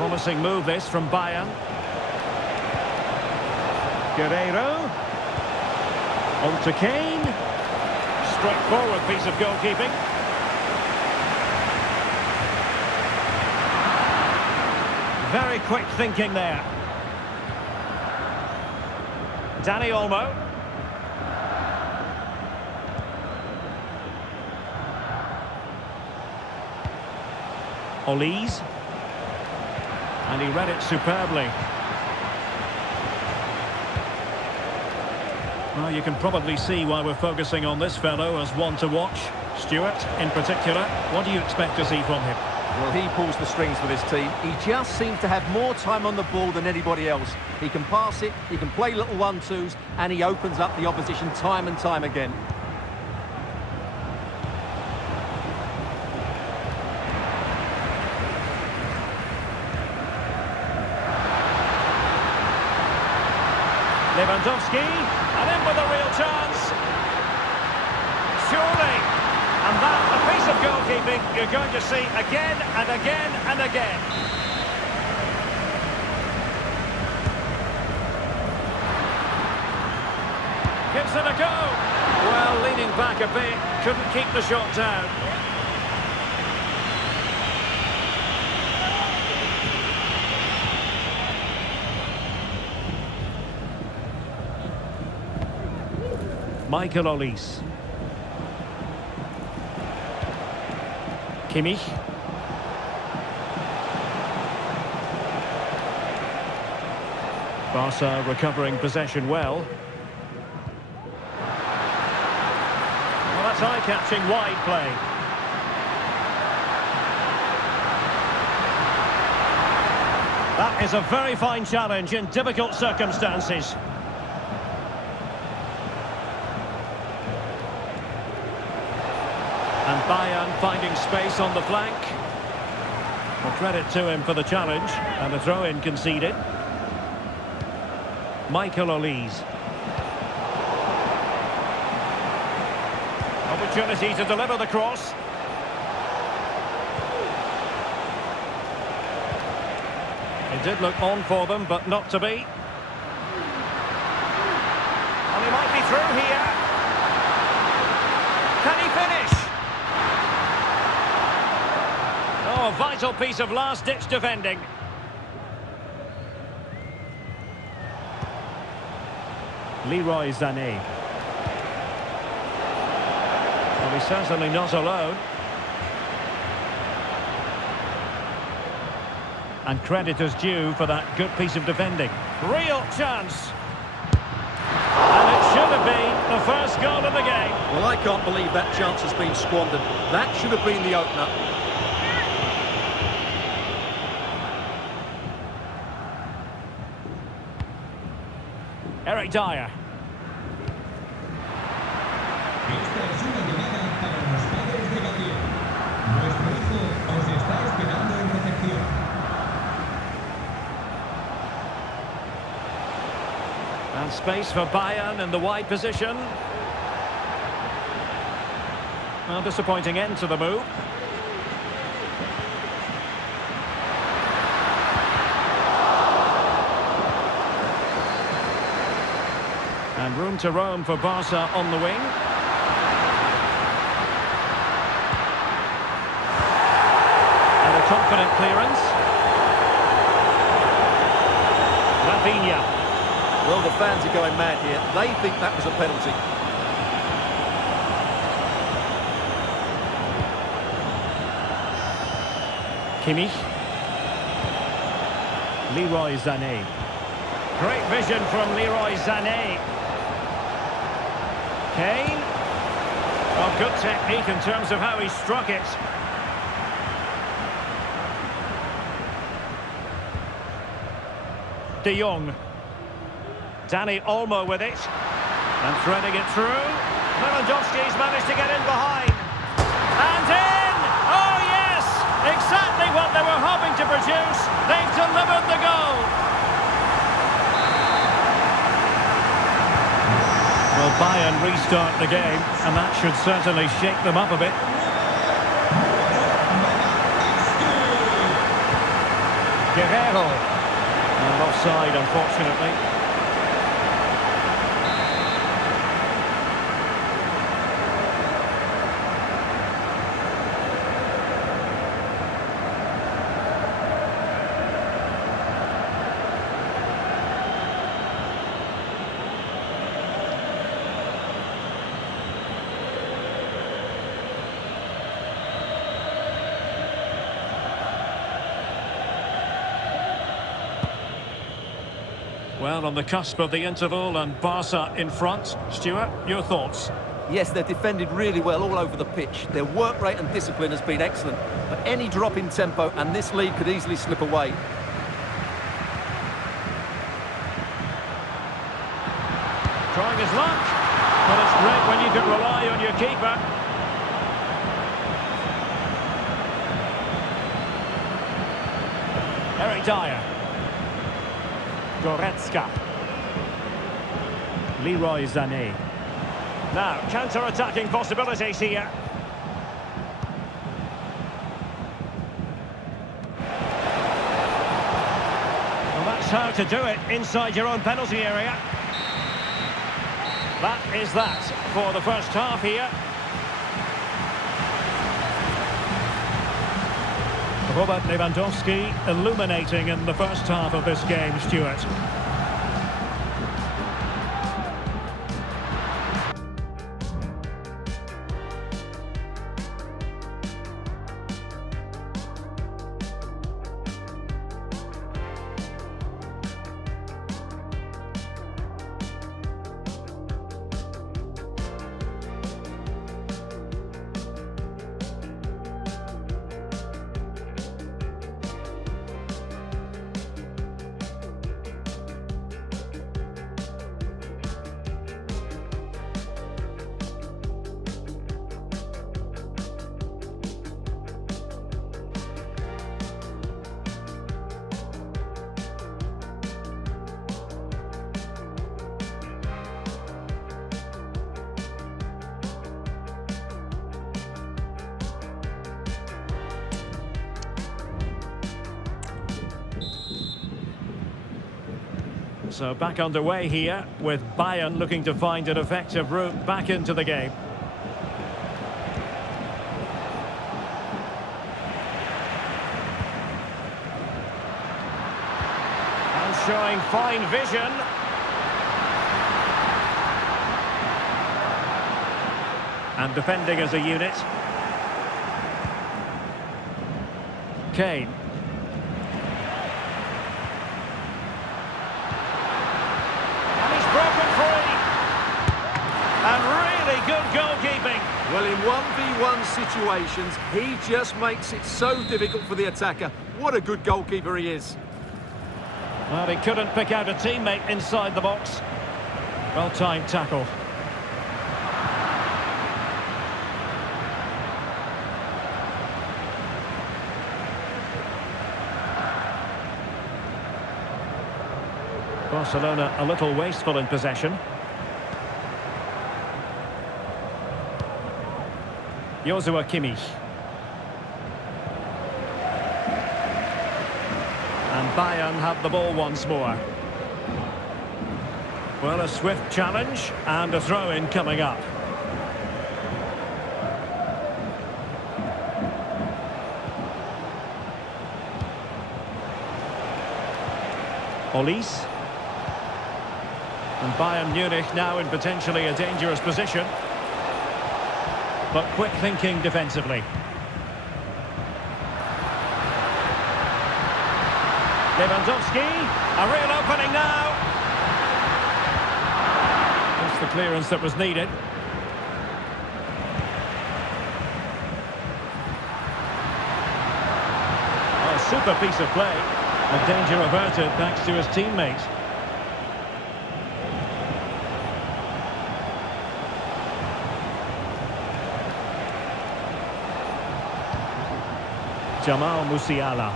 Promising move this from Bayern. Guerreiro. On to Kane. Straightforward piece of goalkeeping. Very quick thinking there. Dani Olmo. Olise. And he read it superbly. Well, you can probably see why we're focusing on this fellow as one to watch. Stuart, in particular, what do you expect to see from him? Well, he pulls the strings with his team. He just seems to have more time on the ball than anybody else. He can pass it, he can play little 1-2s, and he opens up the opposition time and time again. Lewandowski, and in with a real chance. Surely. And that, a piece of goalkeeping you're going to see again and again and again. Gives it a go. Well, leaning back a bit, couldn't keep the shot down. Michael Olise. Kimmich. Barca recovering possession well. Well, that's eye-catching wide play. That is a very fine challenge in difficult circumstances. And Bayern finding space on the flank. Well, credit to him for the challenge, and the throw-in conceded. Michael Olise. Opportunity to deliver the cross. It did look on for them, but not to be. And he might be through here. Can he finish? Oh, a vital piece of last-ditch defending. Leroy Sané. Well, he's certainly not alone. And credit is due for that good piece of defending. Real chance. And it should have been the first goal of the game. Well, I can't believe that chance has been squandered. That should have been the opener. Eric Dyer. Esta es una llamada para los padres de Gabriel. Nuestro hijo os está esperando en recepción. And space for Bayern in the wide position. Well, disappointing end to the move. And room to roam for Barca on the wing. And a confident clearance. Rafinha. Well, the fans are going mad here. They think that was a penalty. Kimmich. Leroy Sané. Great vision from Leroy Sané. Kane. Well, good technique in terms of how he struck it. De Jong. Dani Olmo with it. And threading it through. Lewandowski's managed to get in behind. And in! Oh yes! Exactly what they were hoping to produce. They've delivered the goal. Well, Bayern restart the game, and that should certainly shake them up a bit. Guerrero. And offside, unfortunately. Well, on the cusp of the interval and Barca in front. Stuart, your thoughts? Yes, they're defended really well all over the pitch. Their work rate and discipline has been excellent. But any drop in tempo and this lead could easily slip away. Trying his luck. Well, it's great when you can rely on your keeper. Eric Dyer. Goretzka. Leroy Sané. Now, counter-attacking possibilities here. Well, that's how to do it inside your own penalty area. That is that for the first half here. Robert Lewandowski illuminating in the first half of this game, Stuart. So back underway here with Bayern looking to find an effective route back into the game. And showing fine vision. And defending as a unit. Kane. And really good goalkeeping. Well, in 1v1 situations, he just makes it so difficult for the attacker. What a good goalkeeper he is. Well, he couldn't pick out a teammate inside the box. Well-timed tackle. Barcelona a little wasteful in possession. Joshua Kimmich. And Bayern have the ball once more. Well, a swift challenge and a throw-in coming up. Olise. And Bayern Munich now in potentially a dangerous position. But quick thinking defensively. Lewandowski, a real opening now. That's the clearance that was needed. A super piece of play. A danger averted thanks to his teammate. Jamal Musiala.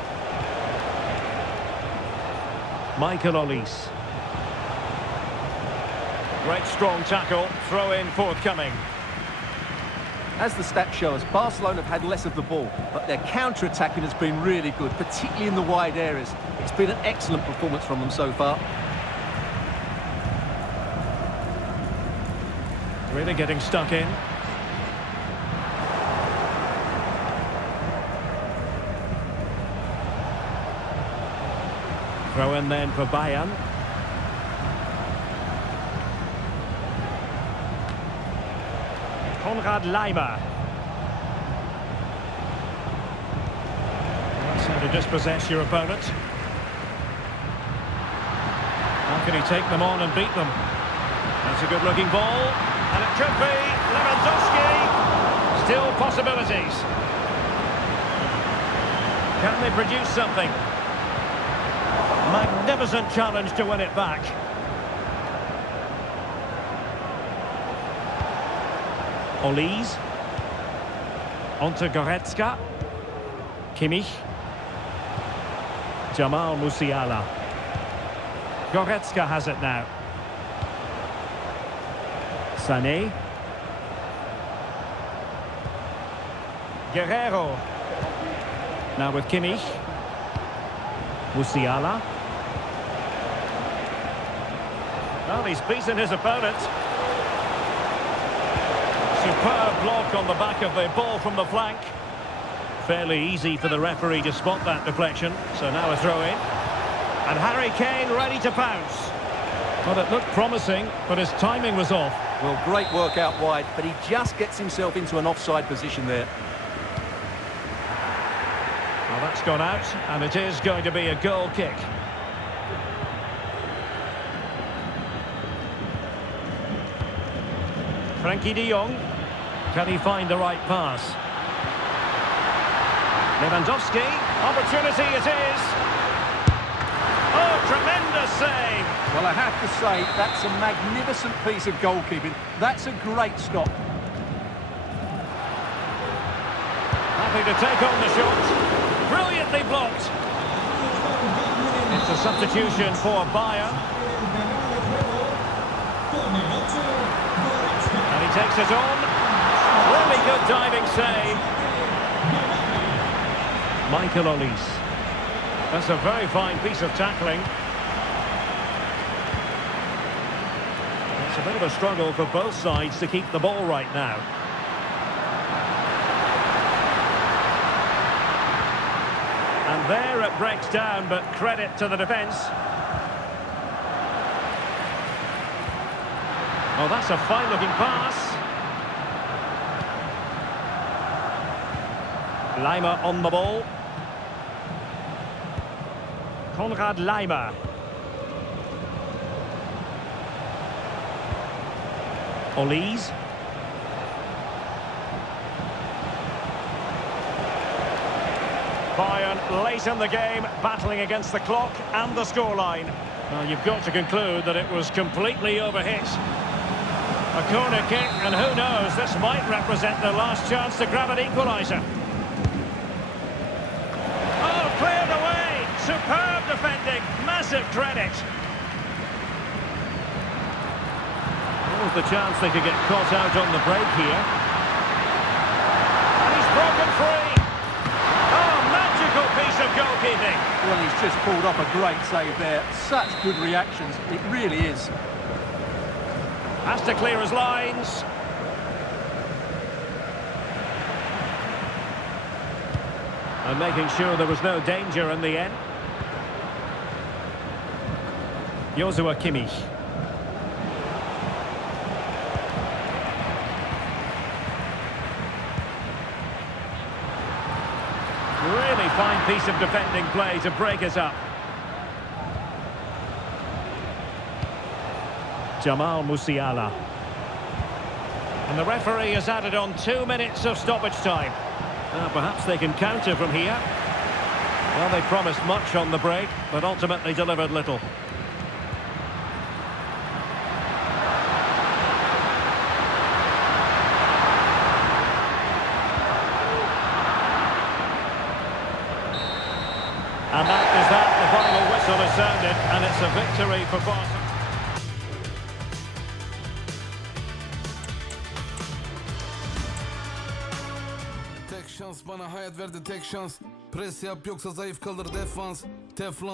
Michael Olise. Great strong tackle, throw in forthcoming. As the stats show us, Barcelona have had less of the ball, but their counter-attacking has been really good, particularly in the wide areas. It's been an excellent performance from them so far. Really getting stuck in. Throw in then for Bayern. Leimer. That's how to dispossess your opponent. How can he take them on and beat them? That's a good-looking ball. And it could be Lewandowski. Still possibilities. Can they produce something? Magnificent challenge to win it back. Olise. Onto Goretzka. Kimmich. Jamal Musiala. Goretzka has it now. Sané. Guerrero. Now with Kimmich. Musiala. Well, he's beaten his opponent. Superb block on the back of the ball from the flank. Fairly easy for the referee to spot that deflection. So now a throw-in. And Harry Kane ready to pounce. Well, it looked promising, but his timing was off. Well, great work out wide, but he just gets himself into an offside position there. Well, that's gone out, and it is going to be a goal kick. Frankie de Jong. Can he find the right pass? Lewandowski. Opportunity it is. Oh, tremendous save. Well, I have to say, that's a magnificent piece of goalkeeping. That's a great stop. Happy to take on the shot. Brilliantly blocked. It's a substitution for Bayern. And he takes it on. Really good diving save. Michael Olise. That's a very fine piece of tackling. It's a bit of a struggle for both sides to keep the ball right now. And there it breaks down, but credit to the defence. Oh, that's a fine-looking pass. Leimer on the ball. Leimer. Olise. Bayern late in the game, battling against the clock and the scoreline. Well, you've got to conclude that it was completely overhit. A corner kick, and who knows, this might represent their last chance to grab an equaliser. Oh, cleared away! Superb defending, massive credit. What was the chance they could get caught out on the break here? And he's broken free. Oh, magical piece of goalkeeping. Well, he's just pulled off a great save there. Such good reactions, it really is. Has to clear his lines. And making sure there was no danger in the end. Joshua Kimmich. Really fine piece of defending play to break us up. Jamal Musiala. And the referee has added on 2 minutes of stoppage time. Perhaps they can counter from here. Well, they promised much on the break, but ultimately delivered little. And that is that. The final whistle has sounded, and it's a victory for Barca. bana hayat verdi tek şans. Pres yap yoksa zayıf kalır defans. Teflon